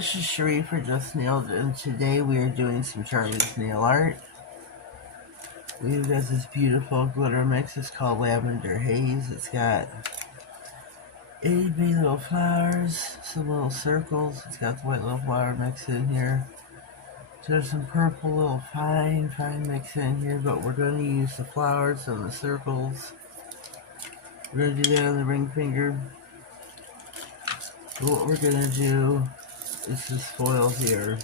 this is Sheree for Just.nailedit, and today we are doing some Charlie's nail art. We've got this beautiful glitter mix. It's called Lavender Haze. It's got itty bitty little flowers, some little circles. It's got the white little flower mix in here. So there's some purple little fine mix in here, but we're going to use the flowers and the circles. We're going to do that on the ring finger. So what we're going to do is this foil here.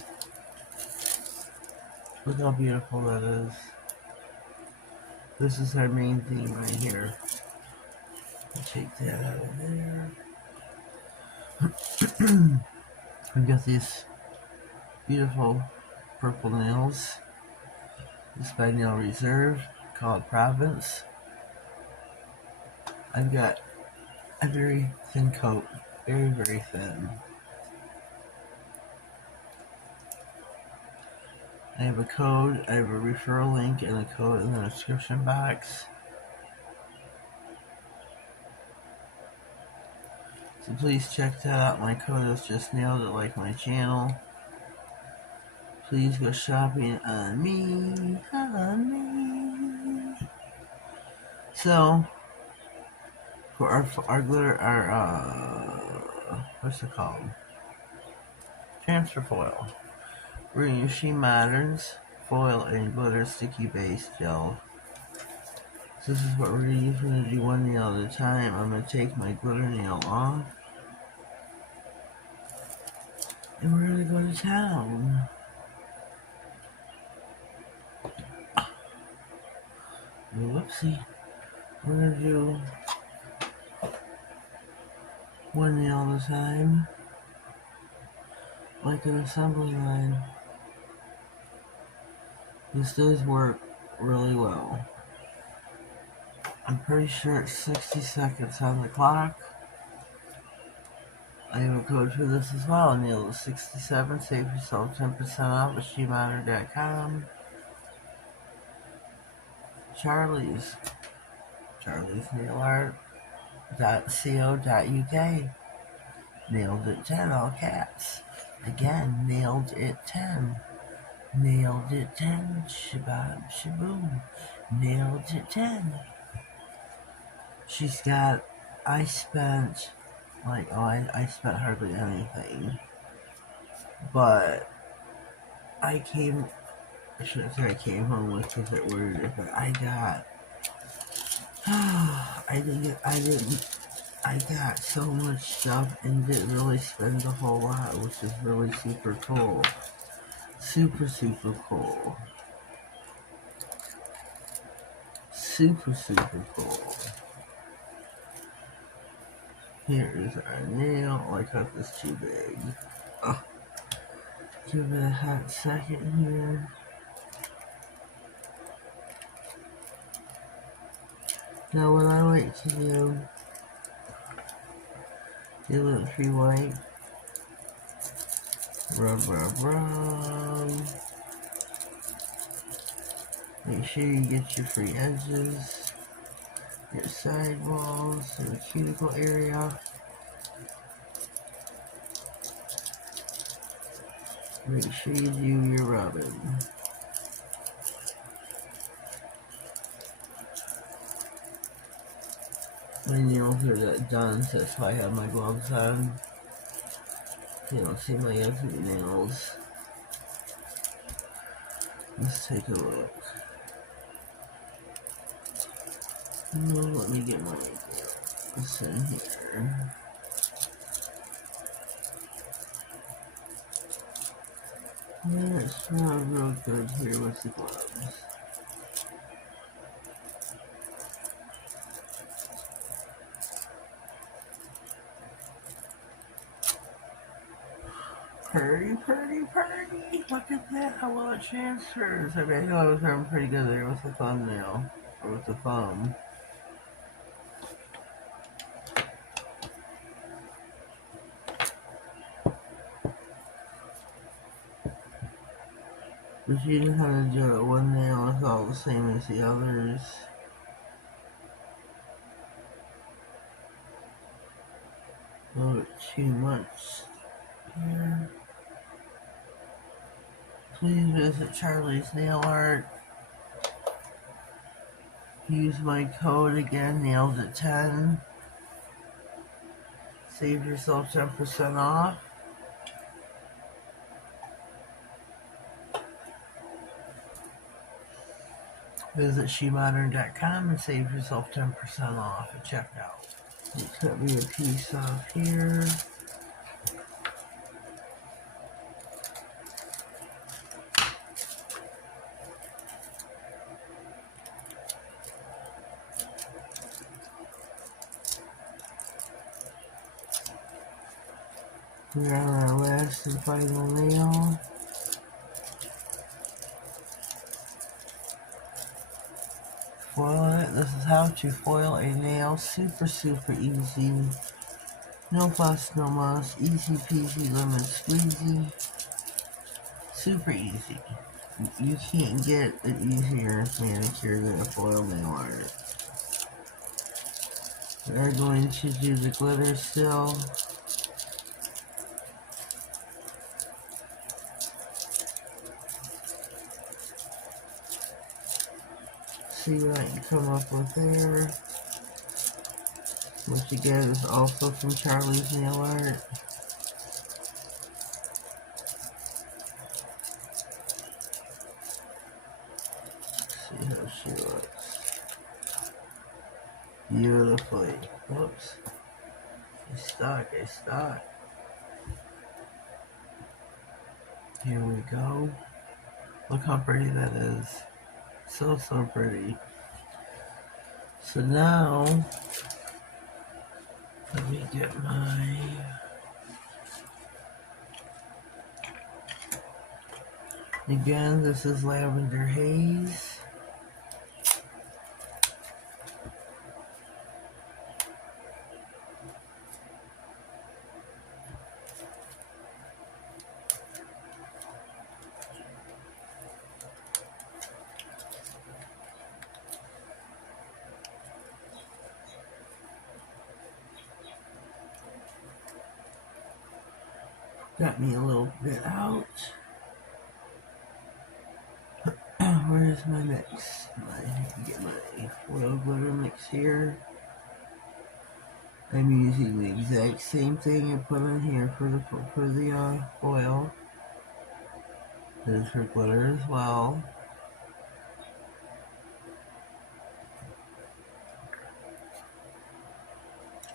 Look how beautiful that is. This is our main theme right here. Take that out of there. We've got these beautiful purple nails. This by Nail Reserve, called Province. I've got a very thin coat, very thin. I have a code, I have a referral link and a code in the description box. So please check that out. My code is Just.nailedit, like my channel. Please go shopping on me, So, for our glitter, what's it called? Transfer foil. We're going to use She Moderns foil and glitter sticky base gel. So this is what we're going to use. We're going to do one nail at a time. I'm going to take my glitter nail off. And we're going to go to town. Whoopsie. We're going to do one nail at a time. Like an assembly line. This does work really well. I'm pretty sure it's 60 seconds on the clock. I have a code for this as well. Nail is 67. Save yourself 10% off at shemodern.com. Charlie's Nail Art.co.uk. Nailed it 10, all caps. Again, nailed it 10. Nailed it 10. Shabab shaboom. Nailed it 10. She's got, I spent hardly anything. But I shouldn't say I came home with because it worded, but I got so much stuff and didn't really spend a whole lot, which is really super cool. Super cool. Super cool. Here is our nail. Oh, I cut this too big. Oh. Give it a hot second here. Now what I like to do it pre-wipe. Rub. Make sure you get your free edges, your side walls, and the cuticle area. Make sure you do your rubbing. My nails are that done, so that's why I have my gloves on. You don't see my ugly nails. Let's take a look. Let me get my this in here. Yeah, it smells real good here with the gloves. Pretty. Look at that, how well it transfers. I mean, I know I was having pretty good there with the thumbnail, or with the thumb. But you know how to do it. One nail is all the same as the others. Not too much here. Please visit Charlie's Nail Art. Use my code again, Nailedit10. Save yourself 10% off. Visit shemodern.com and save yourself 10% off at checkout. Cut me a piece off here. We're on our last and final nail. Foil it. This is how to foil a nail. Super easy. No fuss, no muss. Easy peasy, lemon squeezy. Super easy. You can't get an easier manicure than a foil nail art. We're going to do the glitter still. See what I can come up with there. Which again is also from Charlie's Nail Art. See how she looks. Beautifully. Whoops. I stuck. Here we go. Look how pretty that is. So pretty. So now, let me get my... Again, this is Lavender Haze. Got me a little bit out. Where's my mix? Get my foil glitter mix here. I'm using the exact same thing I put in here for the foil. There's for glitter as well.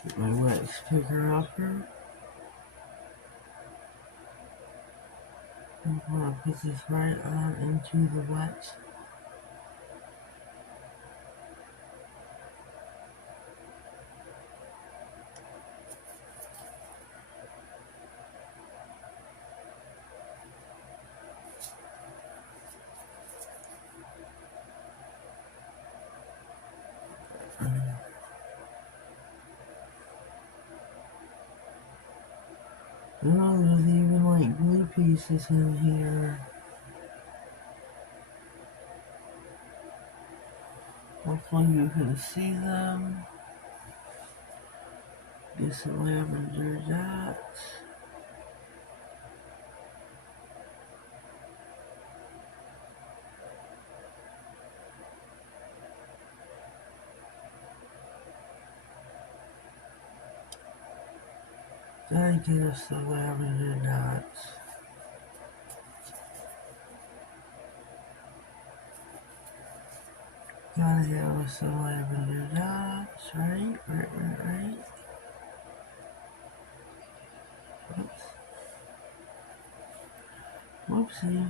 Get my wax picker upper. I'm going to put this right on into the wax. Oh, there's even like glue pieces in here. Hopefully you can see them. Get some lavender dots. Gotta get us the lavender dots. Gotta have us some lavender dots, right. Oops. Whoopsie.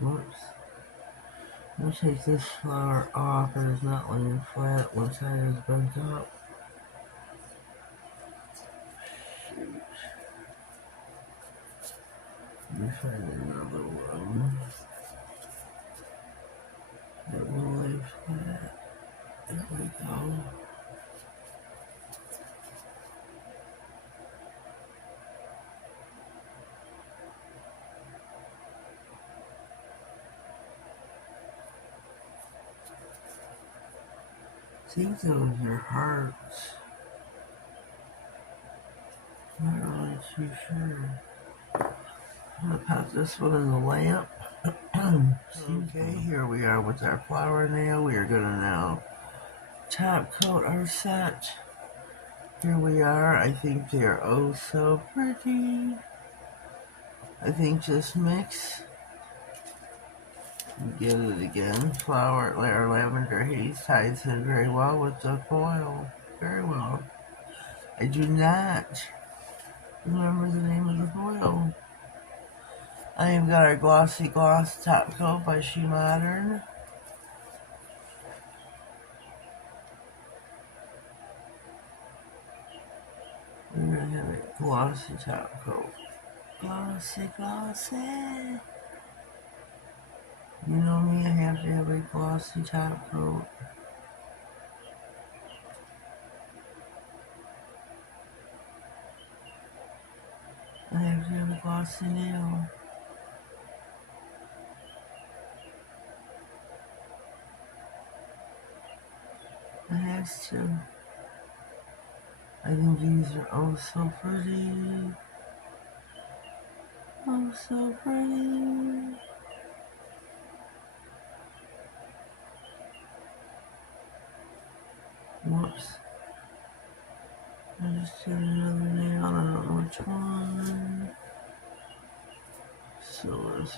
Whoops. I'm gonna take this flower off and it's not laying flat. One side is bent up. Shoot. Let me find another one that will lay flat. There we go. I think those are hearts. too sure. I'm gonna pop this one in the lamp. Okay, here we are with our flower nail. We are gonna now top coat our set. Here we are. I think they're oh so pretty. I think just mix. Get it again. Flower or lavender haze ties in very well with the foil. Very well. I do not remember the name of the foil. I have got our Glossy Gloss Top Coat by She Modern. We're going to have a glossy top coat. Glossy, glossy. You know me, I have to have a glossy top coat. I have to have a glossy nail. I have to. I think these are oh so pretty. Oh so pretty. Whoops. I just did another nail. I don't know which one. So let's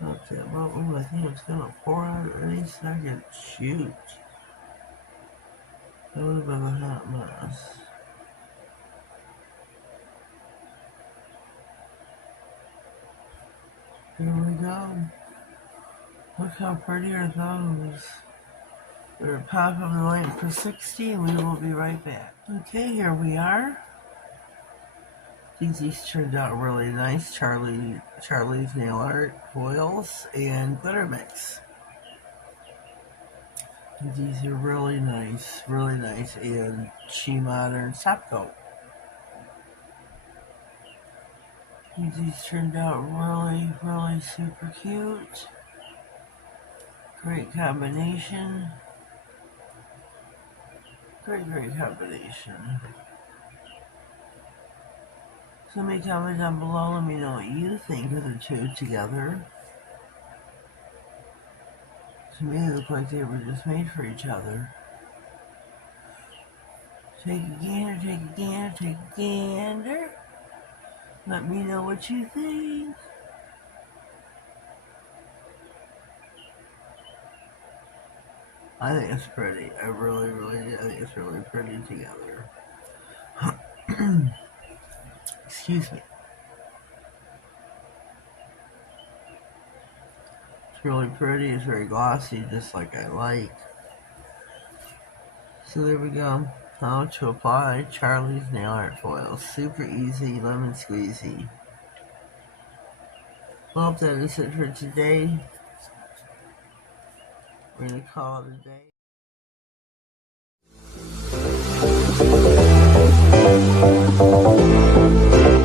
pop that bubble. I think it's gonna pour out any second. Shoot. That would have been a hot mess. Here we go. Look how pretty are those. We're gonna pop them in the light for 60 and we will be right back. Okay, here we are. These turned out really nice. Charlie's Nail Art foils and glitter mix. These are really nice, and She Modern top coat. These turned out really super cute. Great combination. Great combination. Somebody comment down below, let me know what you think of the two together. To me, they look like they were just made for each other. Take a gander, take a gander, take a gander. Let me know what you think. I think it's pretty. I really do. I think it's really pretty together. Excuse me. It's really pretty. It's very glossy, just like I like. So there we go. How to apply Charlie's Nail Art Foil. Super easy, lemon squeezy. Well, that is it for today. We're going to call it a day.